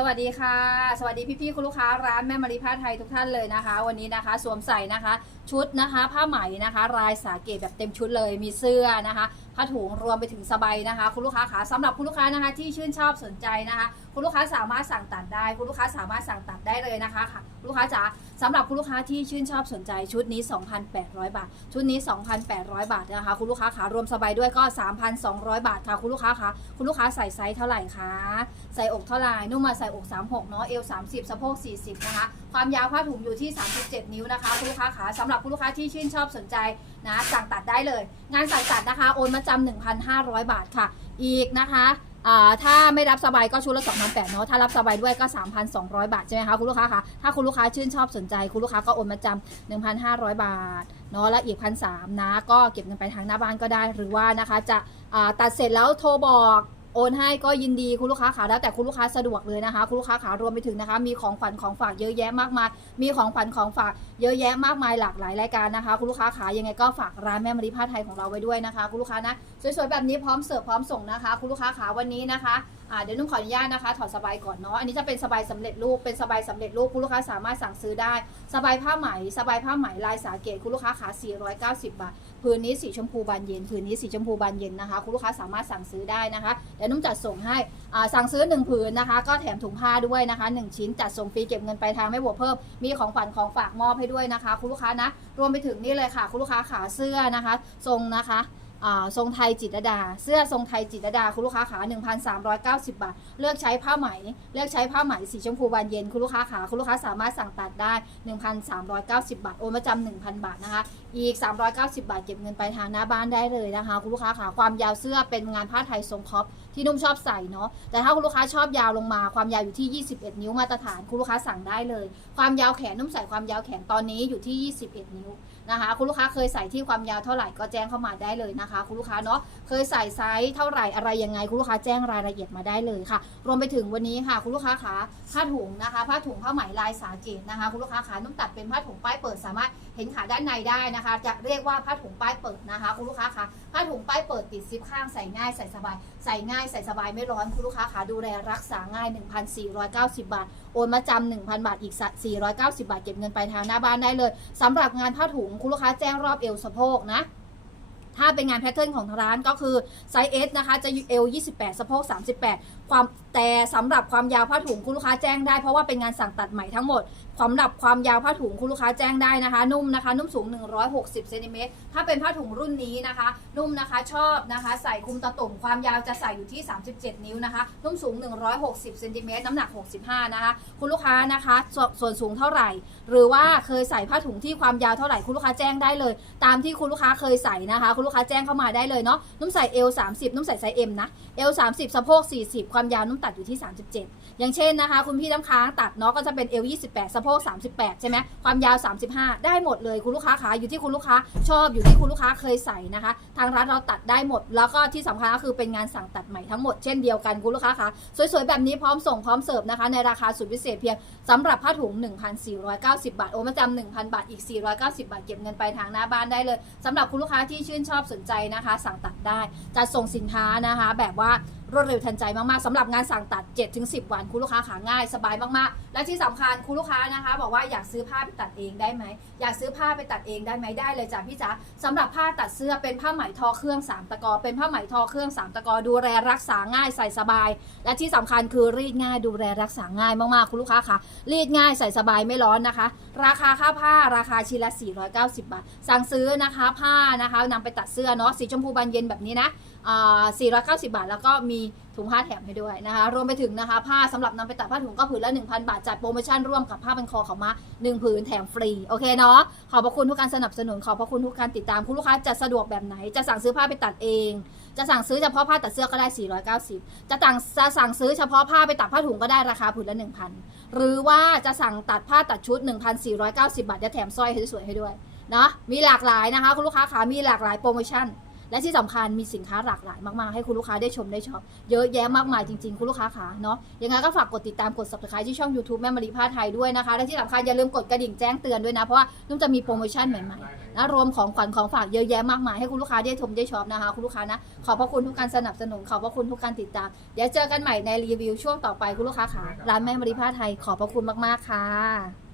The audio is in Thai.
สวัสดีค่ะ สวัสดีพี่ๆคุณลูกค้าร้านแม่มารีผ้าไทยทุกท่านเลยนะคะ วันนี้นะคะ สวมใส่นะคะ ชุดนะคะ ผ้าไหมนะคะ ลายสาเกตแบบเต็มชุดเลยมีเสื้อนะคะผ้าถุงรวมไปถึงสบายนะคะ คุณลูกค้าขาสำหรับคุณลูกค้านะคะที่ชื่นชอบสนใจนะคะ คุณลูกค้าสามารถสั่งตัดได้ คุณลูกค้าสามารถสั่งตัดได้เลยนะคะค่ะ ลูกค้าจ๋าสำหรับคุณลูกค้าที่ชื่นชอบสนใจชุดนี้ 2,800 บาท ชุดนี้ 2,800 บาทนะคะ คุณลูกค้าขารวมสบายด้วยก็ 3,200 บาทค่ะ คุณลูกค้าคะคุณลูกค้าใส่ไซส์เท่าไหร่คะใส่อกเท่าไหร่นุ่มมาใส่อก 36 เนาะเอว 30 สะโพก 40 นะคะ ความยาวผ้าถุงอยู่ที่ 37 นิ้วนะคะ คุณลูกค้าขาสำหรับคุณลูกค้าที่ชื่นชอบสนใจนะสั่งตัดได้เลย งานสั่งตัดนะคะโอนมาจำ1,500 บาทค่ะ อีกนะคะ ถ้าไม่รับสบายก็ชุดละ2,800เนาะถ้ารับสบายด้วยก็ 3,200 บาทใช่ไหมคะคุณลูกค้าคะถ้าคุณลูกค้าชื่นชอบสนใจ คุณลูกค้าก็โอนมาจำ1,500 บาทเนาะและอีกพันสามนะ ก็เก็บเงินไปทางหน้าบ้านก็ได้หรือว่านะคะจะตัดเสร็จแล้วโทรบอก โอนให้ก็ยินดีคุณลูกค้าขาแล้วแต่คุณลูกค้าสะดวกเลยนะคะ คุณลูกค้าขารวมไปถึงนะคะ มีของขวัญของฝากเยอะแยะมากมาย มีของขวัญของฝากเยอะแยะมากมายหลากหลายรายการนะคะ คุณลูกค้าขายังไงก็ฝากร้านแม่มารีผ้าไทยของเราไว้ด้วยนะคะ คุณลูกค้านะสวยๆแบบนี้พร้อมเสิร์ฟพร้อมส่งนะคะ คุณลูกค้าขาวันนี้นะคะ เดี๋ยวนุ่มขออนุญาตนะคะถอดสบายก่อนเนาะอันนี้จะเป็นสบายสำเร็จรูปเป็นสบายสำเร็จรูปคุณลูกค้าสามารถสั่งซื้อได้ สบายผ้าไหม สบายผ้าไหมลายสาเกตคุณลูกค้าขา490 บาทผืนนี้สีชมพูบานเย็นผืนนี้สีชมพูบานเย็นนะคะ คุณลูกค้าสามารถสั่งซื้อได้นะคะเดี๋ยวนุ่มจัดส่งให้อ่าสั่งซื้อหนึ่งผืนนะคะ ก็แถมถุงผ้าด้วยนะคะหนึ่งชิ้นจัดส่งฟรีเก็บเงินไปลายทางไม่บวกเพิ่มมีของขวัญของฝากมอบให้ด้วยนะคะ คุณลูกค้านะรวมไปถึงนี่เลยค่ะ คุณลูกค้าขาเสื้อนะคะทรงนะคะ ทรงไทยจิตรดา เสื้อทรงไทยจิตรดาคุณลูกค้าขา1,390 บาท เลือกใช้ผ้าไหม เลือกใช้ผ้าไหมสีชมพูบานเย็นคุณลูกค้าขาคุณลูกค้าสามารถสั่งตัดได้ 1,390 บาท โอนมาจำ1,000 บาทนะคะ อีก 390 บาทเก็บเงินไปทางหน้าบ้านได้เลยนะคะคุณลูกค้าขาความยาวเสื้อเป็นงานผ้าไทยทรงคอปที่นุ่มชอบใส่เนาะ แต่ถ้าคุณลูกค้าชอบยาวลงมาความยาวอยู่ที่ 21 นิ้วมาตรฐานคุณลูกค้าสั่งได้เลย ความยาวแขนนุ่มใส่ความยาวแขนตอนนี้อยู่ที่ 21 นิ้ว นะคะ คุณลูกค้าเคยใส่ที่ความยาวเท่าไหร่ก็แจ้งเข้ามาได้เลยนะคะ คุณลูกค้าเนาะเคยใส่ไซส์เท่าไหร่อะไรยังไง คุณลูกค้าแจ้งรายละเอียดมาได้เลยค่ะ รวมไปถึงวันนี้ค่ะ คุณลูกค้าขาผ้าถุงนะคะ ผ้าถุงผ้าไหมลายสาเกตนะคะ คุณลูกค้าขานุ่มตัดเป็นผ้าถุงป้ายเปิดสามารถเห็นขาด้านในได้นะคะ จะเรียกว่าผ้าถุงป้ายเปิดนะคะ คุณลูกค้าคะผ้าถุงป้ายเปิดติดซิปข้างใส่ง่ายใส่สบายใส่ง่ายใส่สบายไม่ร้อนคุณลูกค้าขาดูแลรักษาง่าย 1,490 บาท โอนมาจำ1,000 บาทอีก 490 บาทเก็บเงินไปลายทางหน้าบ้านได้เลยสำหรับงานผ้าถุงคุณลูกค้าแจ้งรอบเอวสะโพกนะถ้าเป็นงานแพทเทิร์นของทางร้านก็คือไซส์ S นะคะ จะเอว28 สะโพก 38 ความแต่สำหรับความยาวผ้าถุงคุณลูกค้าแจ้งได้เพราะว่าเป็นงานสั่งตัดใหม่ทั้งหมด สำหรับความยาวผ้าถุงคุณลูกค้าแจ้งได้นะคะ นุ่มนะคะ นุ่มสูง 160เซนติเมตรถ้าเป็นผ้าถุงรุ่นนี้นะคะ นุ่มนะคะชอบนะคะ ใส่คุมตะตุ่มความยาวจะใส่อยู่ที่ 37 นิ้วนะคะ นุ่มสูง 160เซนติเมตรน้ำหนัก 65 นะคะ คุณลูกค้านะคะสส่วนสูงเท่าไหร่ หรือว่าเคยใส่ผ้าถุงที่ความยาวเท่าไหร่คุณลูกค้าแจ้งได้เลย ตามที่คุณลูกค้าเคยใส่นะคะ คุณลูกค้าแจ้งเข้ามาได้เลยเนาะนุ่มใส่เอล30นุ่มใส่ไซส์ M นะเอล30สะโพก40 ความยาวนุ่มตัดอยู่ที่ 37 อย่างเช่นนะคะ คุณพี่น้ำค้างตัดเนาะก็จะเป็นเอล28สะโพก 38 ใช่ไหมความยาว 35 ได้หมดเลยคุณลูกค้าขาอยู่ที่คุณลูกค้าชอบอยู่ที่คุณลูกค้าเคยใส่นะคะ ทางร้านเราตัดได้หมด แล้วก็ที่สำคัญก็คือเป็นงานสั่งตัดใหม่ทั้งหมดเช่นเดียวกันคุณลูกค้าคะสวยๆ แบบนี้พร้อมส่งพร้อมเสิร์ฟนะคะในราคาสุดพิเศษเพียงสำหรับผ้าถุง 1,490 บาท โอนมาจำ1,000 บาทอีก 490 บาทเก็บเงินไปทางหน้าบ้านได้เลยสำหรับคุณลูกค้าที่ชื่นชอบสนใจนะคะ สั่งตัดได้จะส่งสินค้านะคะ แบบว่ารวดเร็วทันใจมากๆสำหรับงานสั่งตัด 7-10 วันคุณลูกค้าขาง่ายสบายมากๆ และที่สำคัญคุณลูกค้านะคะ บอกว่าอยากซื้อผ้าไปตัดเองได้ไหมอยากซื้อผ้าไปตัดเองได้ไหมได้เลยจ้ะพี่จ๋าสำหรับผ้าตัดเสื้อเป็นผ้าไหมทอเครื่องสามตะกอ เป็นผ้าไหมทอเครื่องสามตะกอดูแลรักษาง่ายใส่สบาย และที่สำคัญคือรีดง่ายดูแลรักษาง่ายมากๆคุณลูกค้าค่ะรีดง่ายใส่สบายไม่ร้อนนะคะ ราคาค่าผ้าราคาชิ้นละ490 บาท สั่งซื้อนะคะผ้านะคะนำไปตัดเสื้อเนาะสีชมพูบานเย็นแบบนี้นะอ่า490 บาท แล้วก็มีถุงผ้าแถมให้ด้วยนะคะ รวมไปถึงนะคะ ผ้าสำหรับนำไปตัดผ้าถุงก็ผืนละ 1,000 บาทจัดโปรโมชั่นร่วมกับผ้าพันคอเขามา1ผืนแถมฟรี โอเคเนาะขอบพระคุณทุกการสนับสนุนขอบพระคุณทุกการติดตามคุณลูกค้าจะสะดวกแบบไหน จะสั่งซื้อผ้าไปตัดเอง จะสั่งซื้อเฉพาะผ้าตัดเสื้อก็ได้ 490 จะสั่งจะสั่งซื้อเฉพาะผ้าไปตัดผ้าถุงก็ได้ราคาผืนละ 1,000 หรือว่าจะสั่งตัดผ้าตัดชุด 1,490 บาทจะแถมสร้อยให้สวยๆให้ด้วยเนาะมีหลากหลายนะคะคุณลูกค้าขามีหลากหลายโปรโมชั่น และที่สำคัญมีสินค้าหลากหลายมากๆ ให้คุณลูกค้าได้ชมได้ชอบเยอะแยะมากมายจริงๆ คุณลูกค้าขาเนาะยังไงก็ฝากกดติดตามกด subscribe ที่ช่อง YouTube แม่มารีผ้าไทยด้วยนะคะ และที่สำคัญอย่าลืมกดกระดิ่งแจ้งเตือนด้วยนะ เพราะว่านุ่มจะมีโปรโมชั่นใหม่ๆนะรวมของขวัญของฝากเยอะแยะมากมายให้คุณลูกค้าได้ชมได้ชอบนะคะคุณลูกค้านะขอบพระคุณทุกการสนับสนุนขอบพระคุณทุกการติดตามเดี๋ยวเจอกันใหม่ในรีวิวช่วงต่อไปคุณลูกค้าขาร้านแม่มารีผ้าไทยขอบพระคุณมากๆค่ะ